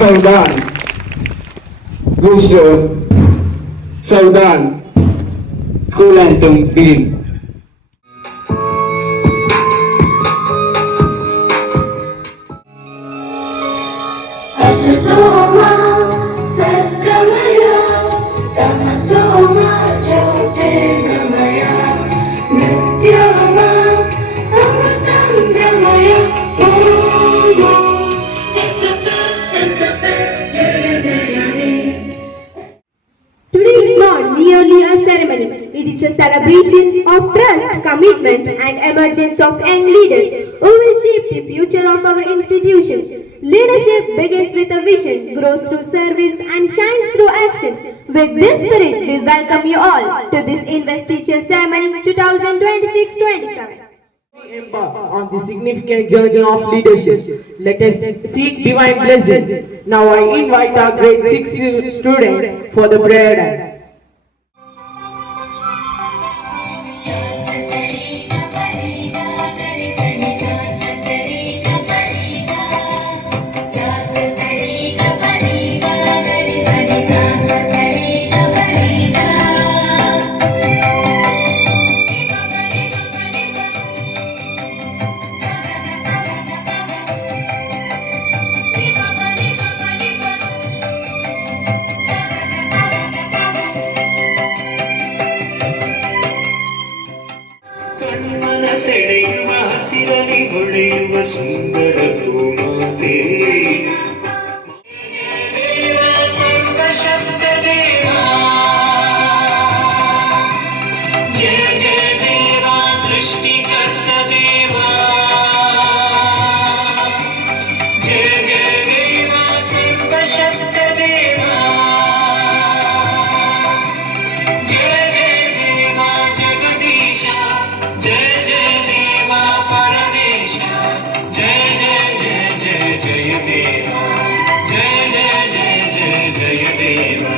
Saudan, Gusto, Saudan, Kulan Tungpin. असतोमा सद्गमय तमसोमा ज्योतिर्गमय मृत्योर्मा अमृतं गमय Today is not merely a ceremony, it is a celebration of trust, commitment, and emergence of young leaders who will shape the future of our institution. Leadership begins with a vision, grows through service, and shines through action. With this spirit, we welcome you all to this investiture ceremony 2026-27. Embark on the significant journey of leadership. Let us seek divine blessings. Now I invite our grade 6 students for the prayer dance. ಕಣ್ಮನ ಸೆಳೆಯುವ ಹಸಿರಲಿ ಹೊಳೆಯುವ ಸುಂದರ ಭೂಮಾತೆ ದೇವ ಸರ್ವಶಕ್ತ ದೇವ ಜಯ ಜಯ ದೇವ ಸೃಷ್ಟಿಕರ್ತ ದೇವ ಜಯ ಜಯ ದೇವ ಸರ್ವಶಕ್ತ ದೇವ ಜಯ ಜಯ ದೇವ ಜಗದೀಶ जय जय देवा परमेश जय जय जय जय जय देवा जय जय जय जय जय देवा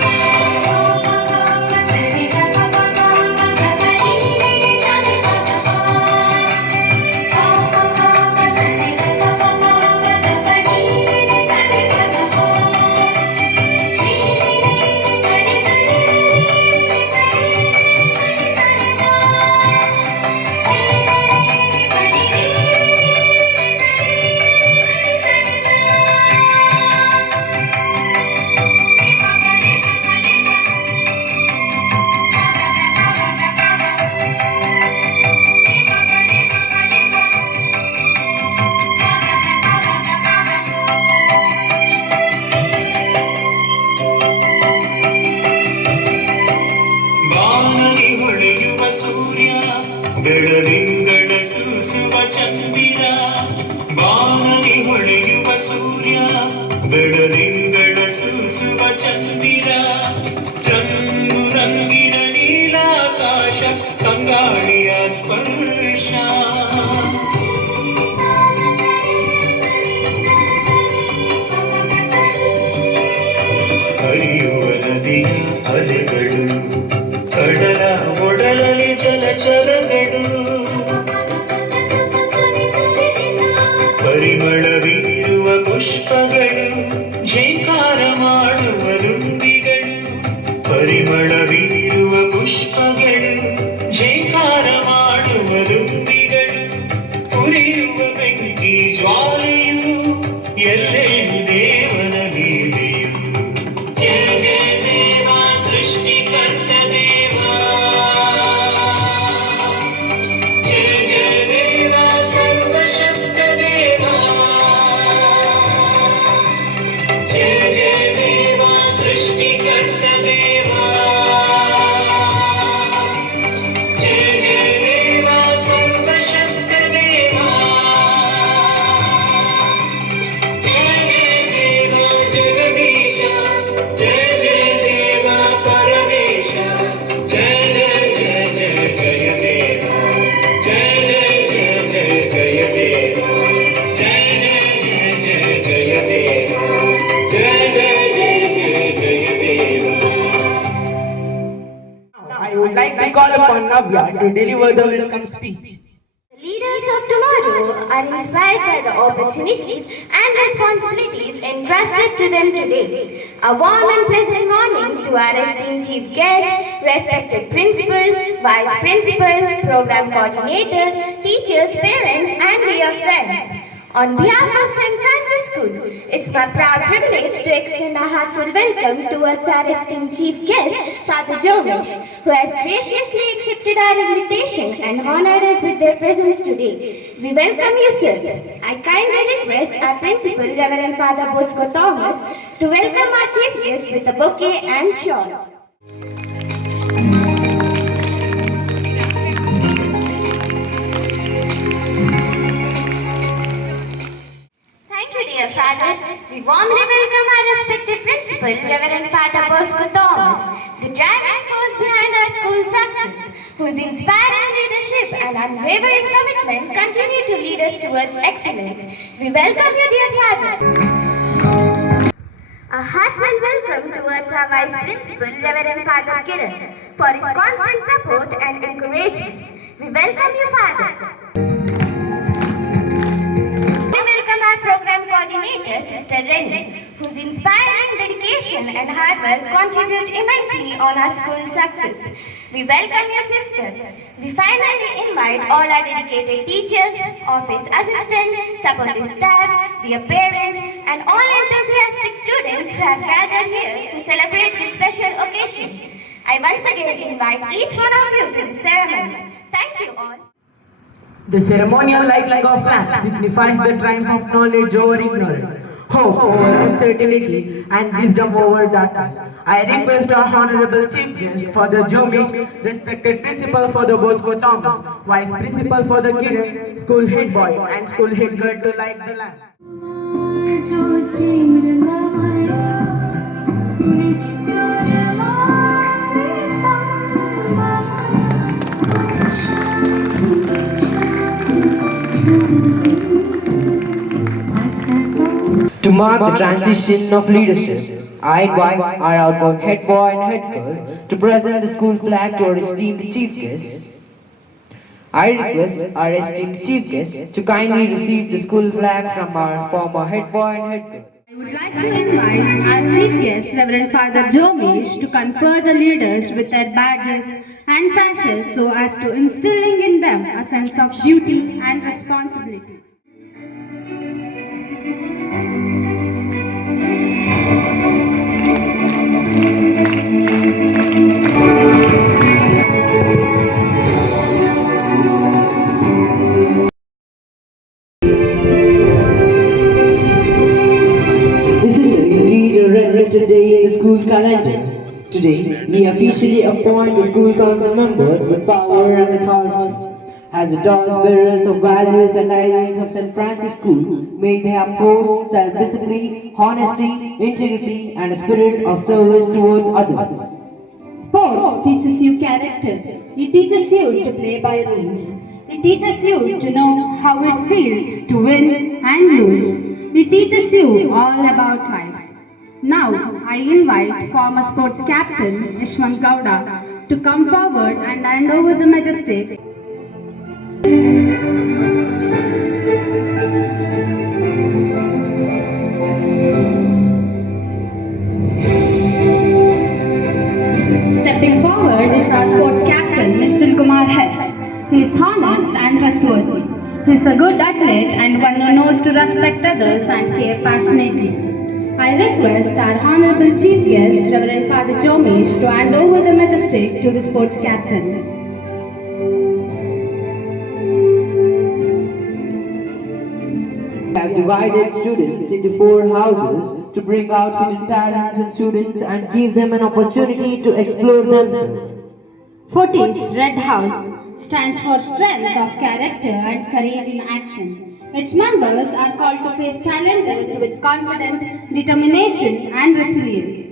ಬಾನಲಿ ಹೊಳೆಯುವ ಸೂರ್ಯ ಬೆಳದಿಂಗಳ ಸೂಸುವ ಚಂದಿರ ಬಾನಲಿ ಹೊಳೆಯುವ ಸೂರ್ಯ ಬೆಳದಿಂಗಳ ಸೂಸುವ ಚಂದಿರ ರಂಗು ರಂಗಿನ ನೀಲಾಕಾಶ ತಂಗಾಳಿಯ ಸ್ಪರ್ಶ ಹರಿಯುವ ನದಿಯ ಅಲೆಗಳು ಕಡಲ ಒಡಲಲ್ಲಿ ಜಲಚರಗಳು ಪರಿಮಳ ಬೀರುವ ಪುಷ್ಪಗಳು ಝೇಂಕಾರ ಮಾಡುವ ನುಂಬಿಗಳು ಪರಿಮಳ ಬೀರುವ ಪುಷ್ಪಗಳು ಝೇಂಕಾರ ಮಾಡುವ ನುಂಬಿಗಳು ಉರಿಯುವ ಬೆಂಕಿ ಜ್ವಾಲೆಯು ಎಲ್ಲೇ ದೇವನ ಲೀಲೆಯು ಜಯ ಜಯ ದೇವ ಸೃಷ್ಟಿಕರ್ತ ದೇವ ಜಯ ಜಯ ದೇವ ಸರ್ವಶಕ್ತ ದೇವ ಜಯ ಜಯ ದೇವ ಸೃಷ್ಟಿಕರ್ತ ದೇವ ಜಯ ಜಯ ದೇವ ಸರ್ವಶಕ್ತ ದೇವ ಜಯ ಜಯ ದೇವ ಜಗದೀಶ ಜಯ ಜಯ ದೇವ ಪರಮೇಶ ಜಯ ಜಯ ಜಯ ಜಯ ಜಯ ದೇವ ಜಯ ಜಯ ಜಯ ಜಯ ಜಯ ದೇವ ಜಯ ಜಯ ಜಯ ಜಯ ಜಯ ದೇವ ಜಯ ಜಯ ಜಯ ಜಯ ಜಯ ದೇವ I would like to call upon Navya to deliver the welcome speech. Leaders of tomorrow are inspired by the opportunities and responsibilities entrusted to them today. A warm and pleasant morning to our esteemed chief guest, respected principal, vice principal, program coordinator, teachers, parents, and dear friends. On behalf of St. Francis School, it's my proud privilege to extend a heartfelt welcome towards our esteemed chief guest, Father Jomesh, who has graciously accepted our invitation and honored us with their presence today. We welcome you, sir. I kindly request our principal, Reverend Father Bosco Thomas, to welcome our chief guest with a bouquet and shawl. Thank you, dear Father. We warmly welcome our respected principal, Reverend Father Bosco Thomas, the driving force behind our school's success, whose inspiring leadership and unwavering commitment continue to lead us towards excellence. We welcome you, dear Father. A heartfelt welcome towards our Vice Principal, Reverend Father Kiran, for his constant support and encouragement. We welcome you, Father. We welcome our program coordinator, Sister Rennie, whose inspiring dedication and hard work contribute immensely on our school's success. We welcome you, sister. We finally invite all our dedicated teachers, office assistants, supportive staff, dear parents, and all enthusiastic students who have gathered here to celebrate this special occasion. I once again invite each one of you to the ceremony. Thank you all. The ceremonial lighting of lamps signifies the triumph of knowledge over ignorance, hope over uncertainty, and wisdom over darkness. I request our Honorable Chief Guest, Father Jomesh, respected Principal Father Bosco Thomas, Vice Principal Father Kiran, School Head Boy, and School Head Girl to light the lamp. To mark the transition of leadership, I invite our outgoing head boy and head girl to present the school flag to our esteemed chief guest. I request our esteemed chief guest to kindly receive the school flag from our former head boy and head girl. I would like to invite our chief guest, Reverend Father Jomesh, to confer the leaders with their badges and sashes so as to instilling in them a sense of duty and responsibility. This is indeed a relevant day in the school calendar. Today, we officially appoint the school council members with power and authority. As the torch bearers of values and ideals of St. Francis School, may they uphold self-discipline, honesty, integrity, and a spirit of service towards others. Sports teaches you character. It teaches you to play by rules. It teaches you to know how it feels to win and lose. It teaches you all about life. Now, I invite former sports captain Ishwan Gowda to come forward and hand over the majestic. Stepping forward is our sports captain, Mr. Kumar H. He is honest and trustworthy. He is a good athlete and one who knows to respect others and care passionately. I request our Honorable Chief Guest, Reverend Father Jomesh, to hand over the majestic to the sports captain. We have divided students into 4 houses to bring out hidden talents in students and give them an opportunity to explore themselves. Fortis Red House stands for strength of character and courage in action. Its members are called to face challenges with confidence, determination and resilience.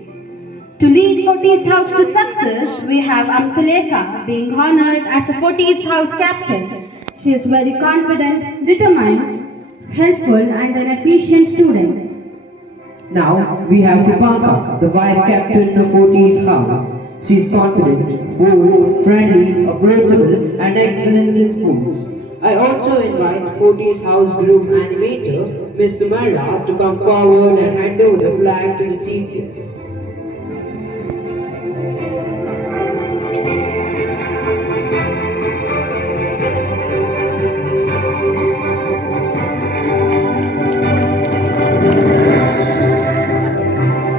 To lead Fortis House to success, we have Amsaleka being honored as a Fortis House captain. She is very confident, determined, helpful and an efficient student. Now we have Dipaka, the vice captain of Fortis House. She is confident, bold, friendly, approachable, and excellent in sports. I also invite Fortis House Group animator Ms. Sumara to come forward and hand over the flag to the chief guest.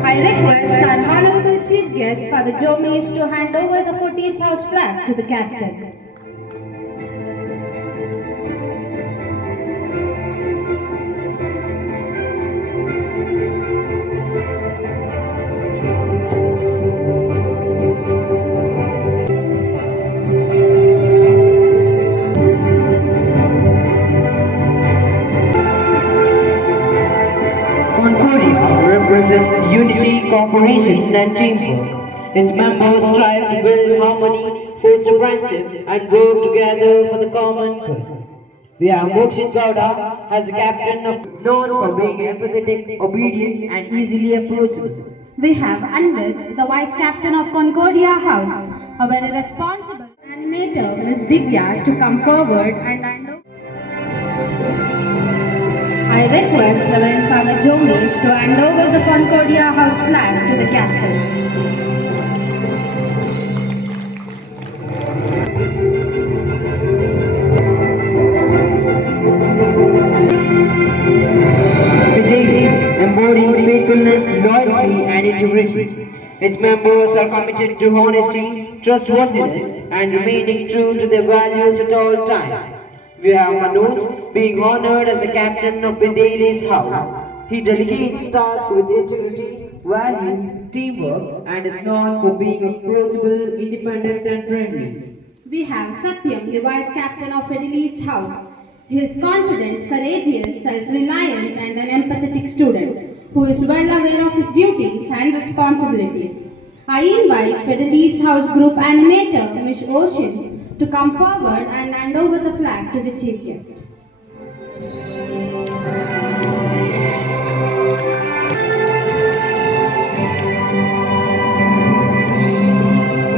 I request our honorable chief guest, Father Jomesh, to hand over the Fortis House flag to the captain. Concordia represents unity, cooperation, and teamwork. Its members strive to build harmony, foster friendship, and work together for the common good. We have Mokshin Gowda as the captain of known for being empathetic, obedient, and easily approachable. We have Anvit, the vice captain of Concordia House, a very responsible animator, Miss Divya, to come forward and hand over. I request Reverend Father Jomesh to hand over the Concordia House flag to the captain. Fidelis embodies faithfulness, loyalty, and integrity. Its members are committed to honesty, trustworthiness, and remaining true to their values at all times. We have Manoj being honored as the captain of Fidelis House. He delegates tasks with integrity, values, teamwork, and is known for being approachable, independent, and friendly. We have Satyam, the vice captain of Fidelis House. He is confident, courageous, self-reliant, and an empathetic student who is well aware of his duties and responsibilities. I invite Fidelis House Group animator, Ms. Ocean, to come forward and hand over the flag to the chief guest.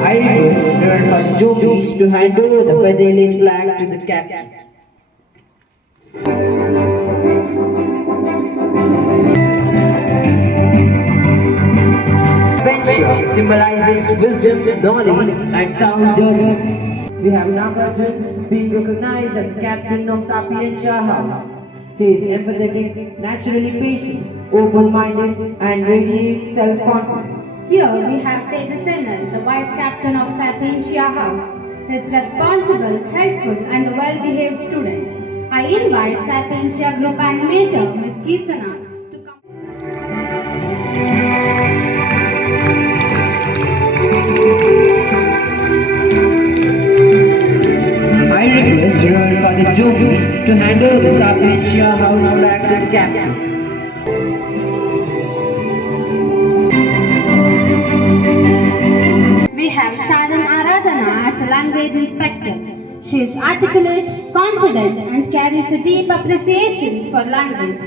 I request Reverend Father Jomesh to hand over the Fidelis flag to the captain. Friendship symbolizes wisdom, knowledge, and sound judgment. We have Nagarjun being recognized as captain of Sapientia House. He is empathetic, naturally patient, open-minded, and radiates self-confidence. Here we have Tejasenan, the vice captain of Sapientia House. He is responsible, helpful, and a well-behaved student. I invite Sapientia Group animator, Ms. Kirtana, to come. I request Reverend Father Jomesh to hand over the Sapientia House flag to the captain. We have Sharan Aradhana as a language inspector. She is articulate, confident, and carries a deep appreciation for language.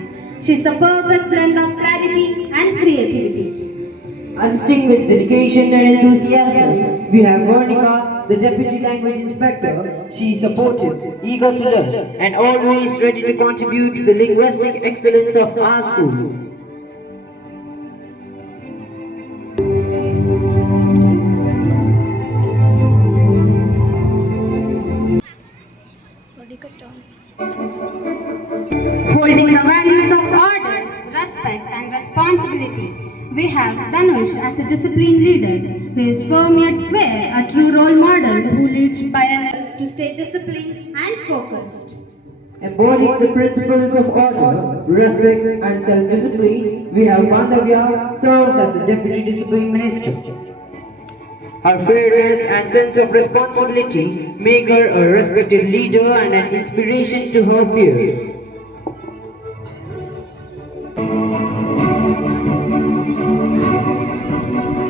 She is a perfect blend of clarity and creativity. Assisting with dedication and enthusiasm, we have Vernica, the Deputy Language Inspector. She is supportive, eager to learn, and always ready to contribute to the linguistic excellence of our school. Holding the values of order, respect, and responsibility, we have Dhanush as a disciplined leader who is firm yet fair, a true role model who leads by others to stay disciplined and focused. Embodying the principles of order, respect, and self-discipline, we have Bandhavya serves as the Deputy Discipline Minister. Her fairness and sense of responsibility make her a respected leader and an inspiration to her peers.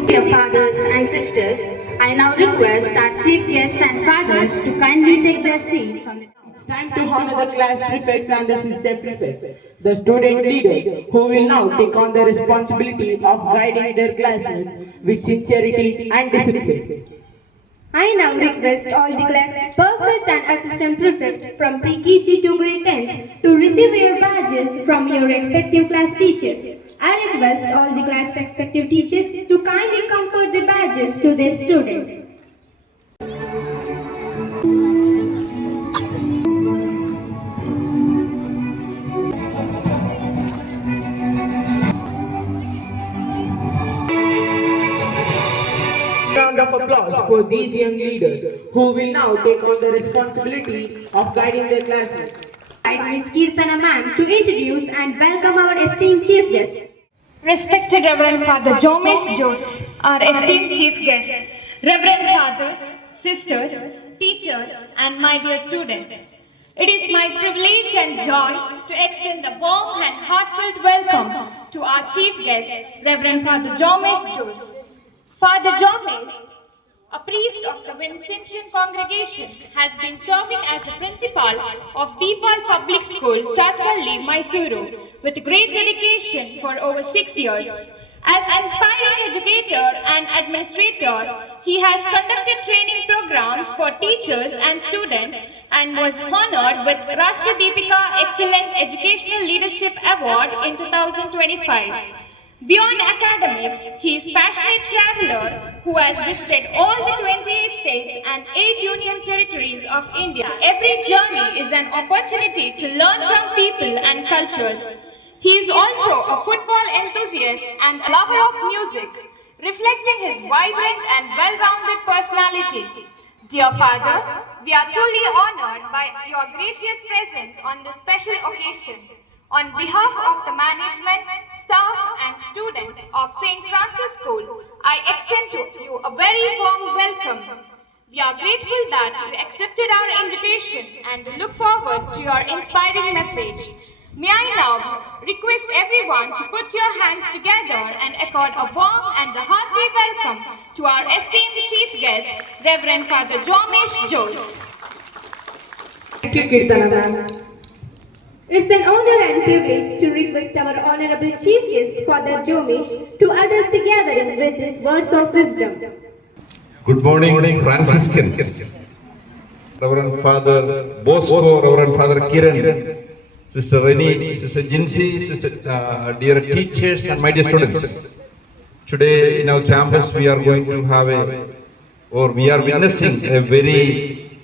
Dear fathers and sisters, I now request our chief guests and fathers to kindly take their seats on the It's time to honor the class prefects and the assistant prefects, the student leaders who will now take on the responsibility of guiding their classmates with sincerity and discipline. I now request all the class perfect and assistant prefect from pre-KG to grade 10 to receive your badges from your respective class teachers. I request all the class respective teachers to kindly confer the badges to their students. Round of applause for these young leaders who will now take on the responsibility of guiding their classmates. I invite Ms. Kirtana ma'am to introduce and welcome our esteemed chief guest. Respected Reverend Father Jomesh Jose, our esteemed chief guest, Reverend Fathers, sisters, teachers, and my dear students. It is my privilege and joy to extend a warm and heartfelt welcome to our chief guest, Reverend Father Jomesh Jose. Father Jomesh, a priest of the Vincentian congregation, has been serving as the principal of Deepal Public School, Satkarli, Mysuru, with great dedication for over 6 years. As inspiring educator and administrator, he has conducted training programs for teachers and students and was honored with Rashtra Deepika Excellent Educational Leadership Award in 2025. Beyond academics, he is passionate traveler who has visited all the 28 states and 8 union territories of India. Every journey is an opportunity to learn from people and cultures. He is also a football enthusiast and a lover of music, reflecting his vibrant and well-rounded personality. Dear Father, we are truly honored by your gracious presence on this special occasion. On behalf of the management, staff and students of St. Francis School, I extend to you a very warm welcome. We are grateful that you accepted our invitation and look forward to your inspiring message. May I now request everyone to put your hands together and accord a warm and a hearty welcome to our esteemed chief guest, Reverend Father Jomesh Jose. Thank you, Kirtana ma'am. It's an honor and privilege to request our honorable chief guest, Father Jomesh, to address the gathering with his words of wisdom. Good morning, Franciscans. Reverend Father Bosco, Reverend Father Kiran, Sister Reni, Sister Jinsi, dear teachers and my dear students. Today in our campus we are going to have we are witnessing a very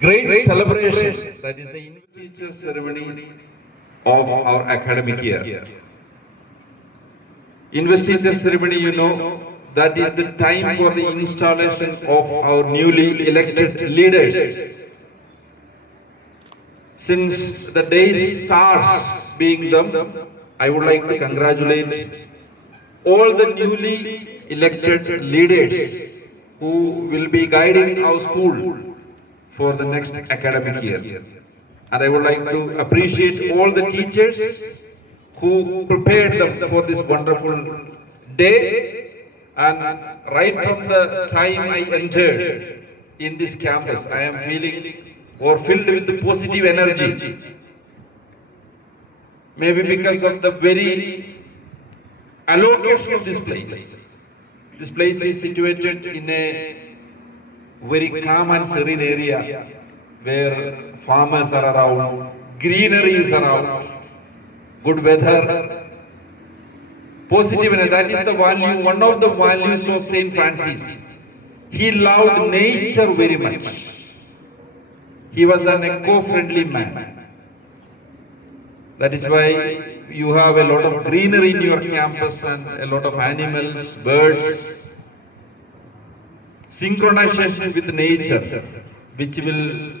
great celebration. That is the teacher ceremony of our academic year. Investiture ceremony, you know, that is the time for the installation of our newly elected leaders. Since the day starts being them, I would like to congratulate all the newly elected leaders who will be guiding our school for the next academic year. And I would like to appreciate all the teachers who prepared them for this wonderful day. And right from the time I entered in this campus, I am feeling or filled with the positive energy. Maybe because of the very allocation of this place. This place is situated in a very calm and serene area where farmers are around, greenery is around, good weather, positive energy. That is the value, one of the values of Saint Francis. He loved nature very much. He was an eco-friendly man. That is why you have a lot of greenery in your campus and a lot of animals, birds. Synchronization with nature, which will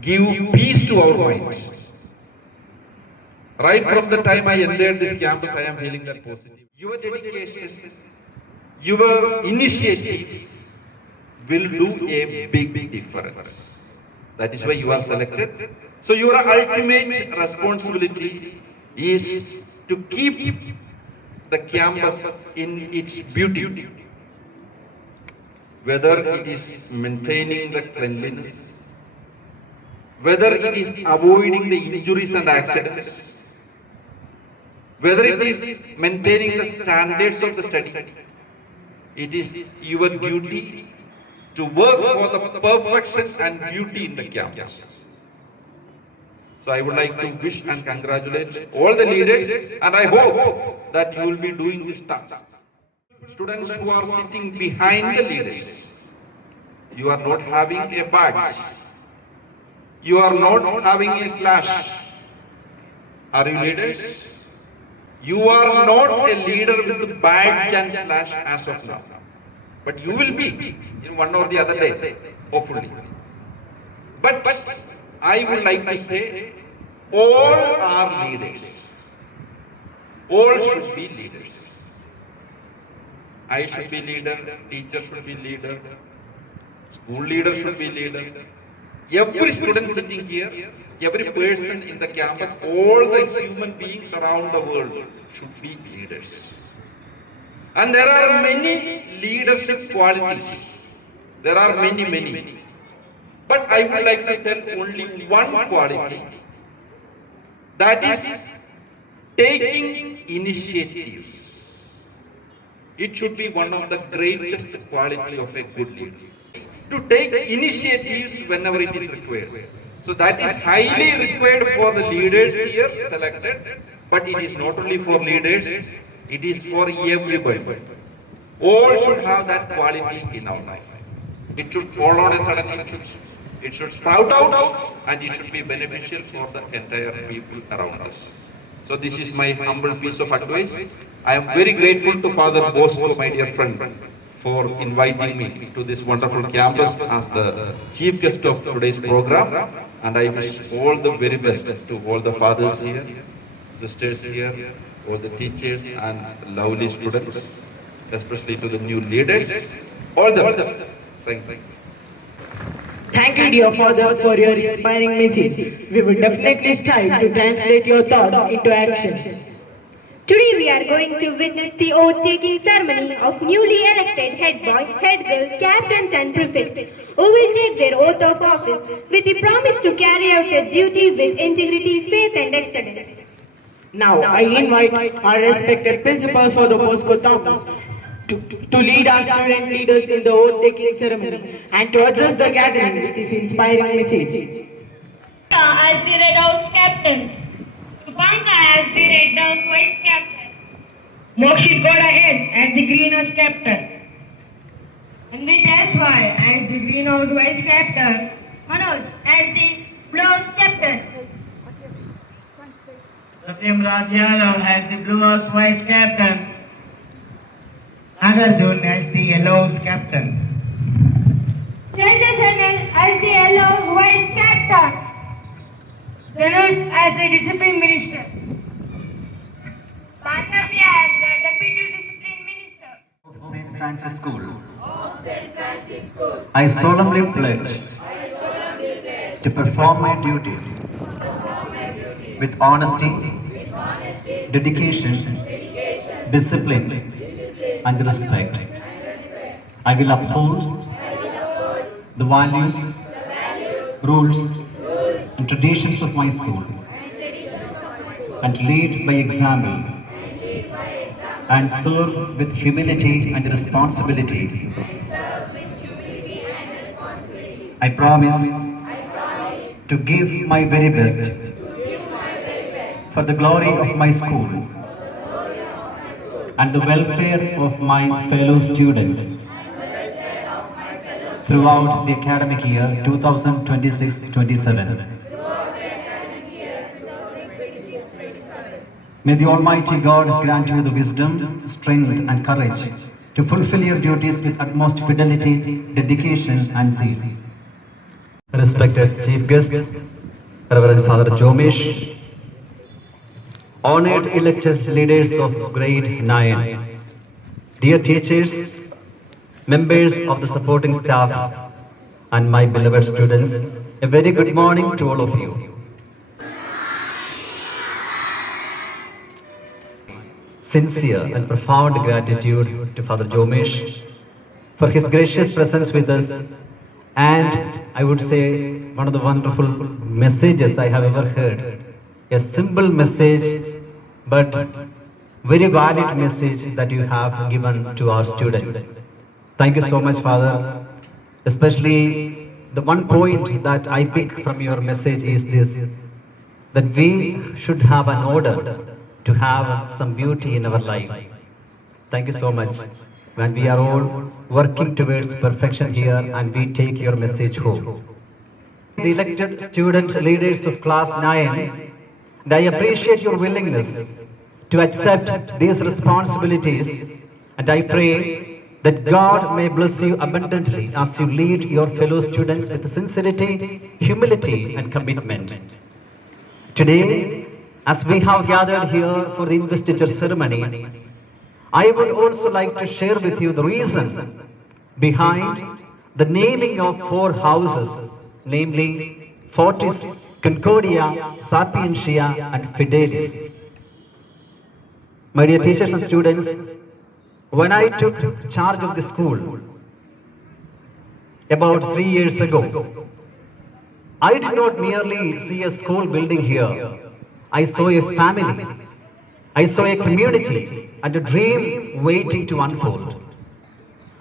give peace to our mind. Right from the time I entered this campus, I am feeling that positive. Your dedication, your initiatives will do a big difference. That is why you are selected. So your ultimate responsibility is to keep the campus in its beauty. Whether it is maintaining the cleanliness, whether it is avoiding the injuries and accidents, whether it is maintaining the standards of the study, it is your duty to work for the perfection and beauty in the campus. So I would like to wish and congratulate all the leaders, and I hope that you will be doing this task. Students who are sitting behind the leaders, you are not having a badge. You are not having a slash. Are you leaders? You are not a leader with the badge and slash as of now. But you will be in one or the other day, hopefully. But I would like to say, all are leaders. All should be leaders. I should be leader, teacher should be leader, school leader should be leader. Every student sitting here, every person in the campus, all the human beings around the world should be leaders. And there are many leadership qualities. There are many. But I would like to tell only one quality. That is taking initiatives. It should be one of the greatest quality of a good leader. To take initiatives whenever it is required. So that is highly required for the leaders here selected, but it is not only for leaders, it is for everybody. All should have that quality in our life. It should fall on a sudden, it should sprout out, and it should be beneficial for the entire people around us. So this is my humble piece of advice. I am very grateful to Father Bosco, my dear friend, for inviting me to this wonderful campus as the chief guest of today's program. And I wish all the very best to all the fathers here, sisters here, all the teachers and lovely students, especially to the new leaders. All the best. Thank you. Thank you, dear Father, for your inspiring message. We will definitely strive to translate your thoughts into actions. Today we are going to witness the oath-taking ceremony of newly elected head boy, head girl, captains and prefects, who will take their oath of office with the promise to carry out their duty with integrity, faith and excellence. Now I invite our respected principal for the Bosco Thomas to lead our student leaders in the oath-taking ceremony and to address the gathering with his inspiring message. As the Red House captain. Tupanga as the Red House vice captain. Mokshit Goda as the Green House captain. And with SY as the Greenhouse vice captain. Manoj as the Blue House captain. Satyam Raj Yadav as the Blue House vice captain. Nagarjun as the Yellow House captain. Sanjay Sandal as the Yellow House vice captain. Dhanush as the discipline minister. Pandavya as the deputy discipline minister. St. Francis School. I solemnly pledge to perform my duties with honesty, dedication, discipline, and respect. I will uphold the values, rules, and traditions of my school, and lead by example, and serve with humility and responsibility. I promise to give my very best for the glory of my school and the welfare of my fellow students throughout the academic year 2026-27. May the Almighty God grant you the wisdom, strength and courage to fulfill your duties with utmost fidelity, dedication and zeal. Respected Chief Guest, Reverend Father Jomesh, honored elected leaders of grade 9, dear teachers, members of the supporting staff and my beloved students, a very good morning to all of you. Sincere and profound gratitude to Father Jomesh for his gracious presence with us, and I would say one of the wonderful messages I have ever heard. A simple message, but very valid message that you have given to our students. Thank you so much, Father. Especially the one point that I pick from your message is this, that we should have an order to have some beauty in our life. Thank you so much. When we are all working towards perfection here and we take your message home. The elected student leaders of class 9, and I appreciate your willingness to accept these responsibilities, and I pray that God may bless you abundantly as you lead your fellow students with sincerity, humility, and commitment. Today, as we have gathered here for the investiture ceremony, I would also like to share with you the reason behind the naming of 4 houses, namely Fortis, Concordia, Sapientia, and Fidelis. My dear teachers and students, when I took charge of the school about 3 years ago, I did not merely see a school building here. I saw a family, I saw a community, and a dream waiting to unfold.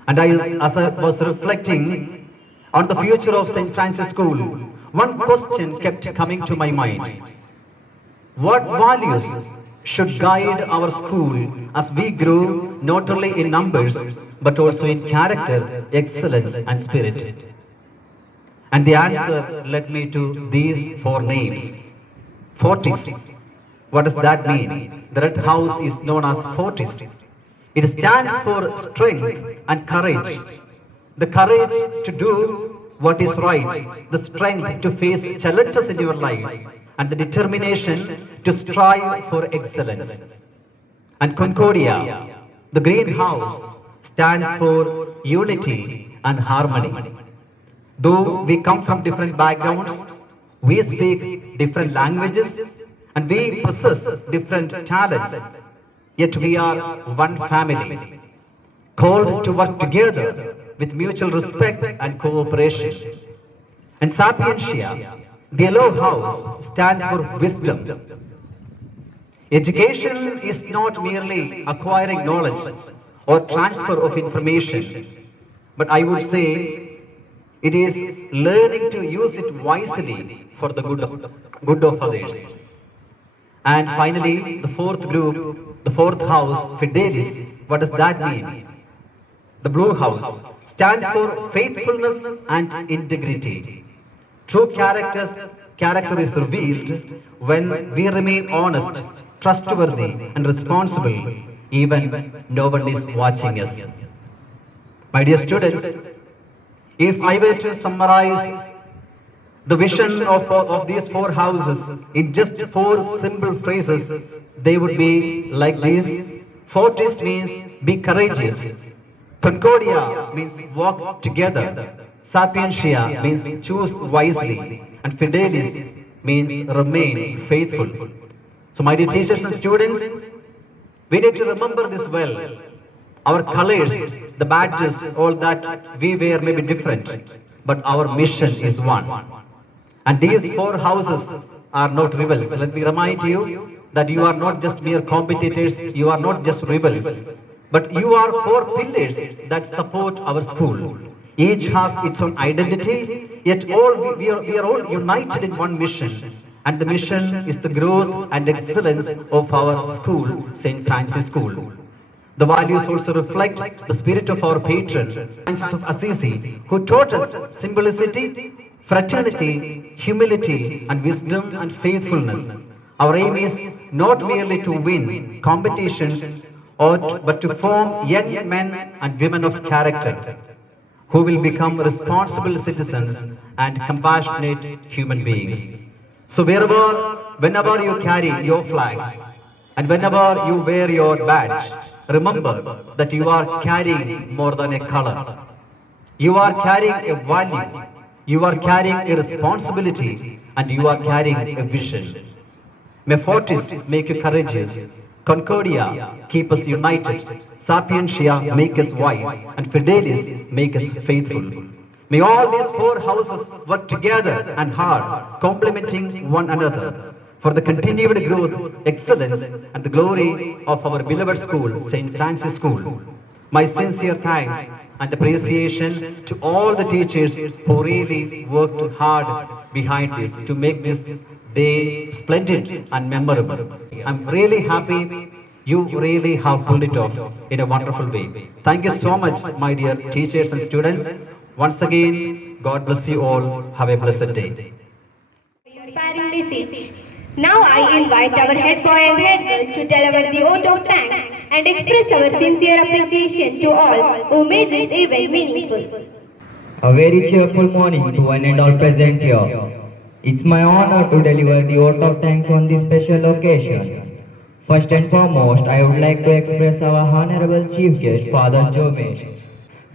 And as I was reflecting on the future of St. Francis School, one question kept coming to my mind. What values should guide our school as we grow not only in numbers but also in character, excellence, and spirit? And the answer led me to these 4 names. Fortis. What does that mean? The red house is known as Fortis. It stands for strength and courage. The courage to do what is right, the strength to face challenges in your life, and the determination to strive for excellence. And Concordia, the green house, stands for unity and harmony. Though we come from different backgrounds, we speak different languages, and we possess different talents, yet we are one family, called to work together with mutual respect and cooperation. And Sapientia, the yellow house, stands for wisdom. Education is not merely acquiring knowledge or transfer of information, but I would say it is learning to use it wisely for the good of others. And finally, the 4th group, the 4th house, Fidelis. What does that mean? The blue house stands for faithfulness and integrity. True character is revealed when we remain honest, trustworthy, and responsible, even when no one is watching us. My dear students, if I were to summarize the vision of these 4 houses in just 4 simple phrases, they would be like this. Fortis means be courageous. Concordia means walk together. Sapientia means choose wisely. And Fidelis means remain faithful. So my dear teachers and students, we need to remember this well. Our colors, the badges, all that we wear may be different, but our mission is one. And these 4 houses are not rivals. Let me remind you that you are not just mere competitors, you are not just rivals, but you are 4 pillars that support our school. Each has its own identity, yet we are all united in one mission. And the mission is the growth and excellence of our school, St. Francis School. The values also reflect the spirit of our patron, Francis of Assisi, who taught us simplicity, fraternity, humility, and wisdom and faithfulness. Our aim is not merely to win competitions, but to form young men and women of character, who will become responsible citizens and compassionate human beings. So whenever you carry your flag, and whenever you wear your badge, remember that you are carrying more than a color. You are carrying a value, you are carrying a responsibility, and you are carrying a vision. May Fortis make you courageous, Concordia keep us united, Sapientia make us wise, and Fidelis make us faithful. May all these 4 houses work together and hard, complementing one another, for the continued growth, excellence, and the glory of our beloved school, St. Francis School. My sincere thanks and appreciation to all the teachers who really worked hard behind this to make this day splendid and memorable. I'm really happy you really have pulled it off in a wonderful way. Thank you so much, my dear teachers and students. Once again, God bless you all. Have a blessed day. Inspiring message. Now I invite our head boy and head girl to deliver the vote of thanks and express our sincere appreciation to all who made this event meaningful. A very cheerful morning to one and all present here. It's my honor to deliver the vote of thanks on this special occasion. First and foremost, I would like to express our Honorable Chief Guest, Father Jomesh,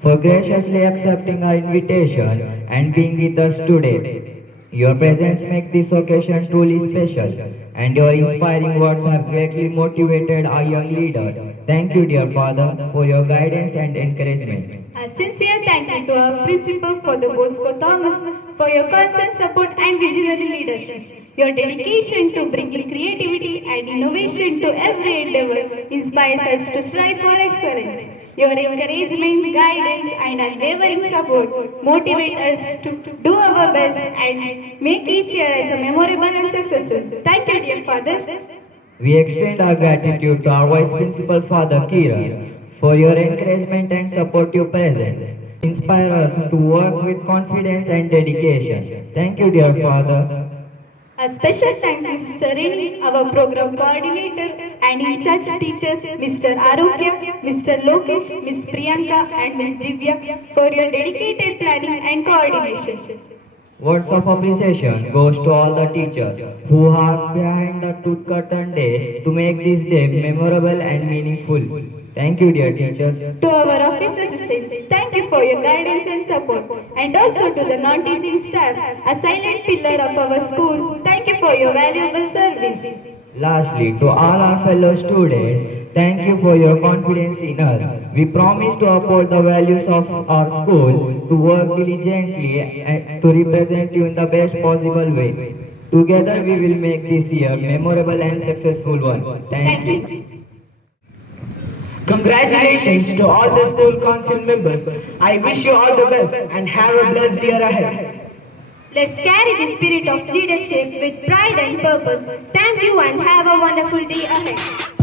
for graciously accepting our invitation and being with us today. Your presence makes this occasion truly special, and your inspiring words have greatly motivated our young leaders. Thank you, dear Father, for your guidance and encouragement. A sincere thank you to our principal, Father Bosco Thomas, for your constant support and visionary leadership. Your dedication to bringing creativity and innovation to every endeavor inspires us to strive for excellence. Your encouragement, guidance, and unwavering support motivate us to do our best and make each year as a memorable and successful. Thank you, dear Father. We extend our gratitude to our Vice Principal, Father Kiran, for your encouragement and supportive presence. Inspire us to work with confidence and dedication. Thank you, dear Father. A special thanks is Sarini, our program coordinator, and in charge teachers Mr. Arogya, Mr. Lokesh, Ms. Priyanka, and Ms. Divya for your dedicated planning and coordination. Words of appreciation goes to all the teachers who are behind the tooth curtain day to make this day memorable and meaningful. Thank you, dear teachers. To our office assistants, thank you for your guidance and support. And also to the non-teaching staff, a silent pillar of our school, thank you for your valuable service. Lastly, to all our fellow students, thank you for your confidence in us. We promise to uphold the values of our school, to work diligently and to represent you in the best possible way. Together we will make this year memorable and successful one. Thank you. Congratulations to all the school council members. I wish you all the best and have a blessed year ahead. Let's carry the spirit of leadership with pride and purpose. Thank you and have a wonderful day ahead.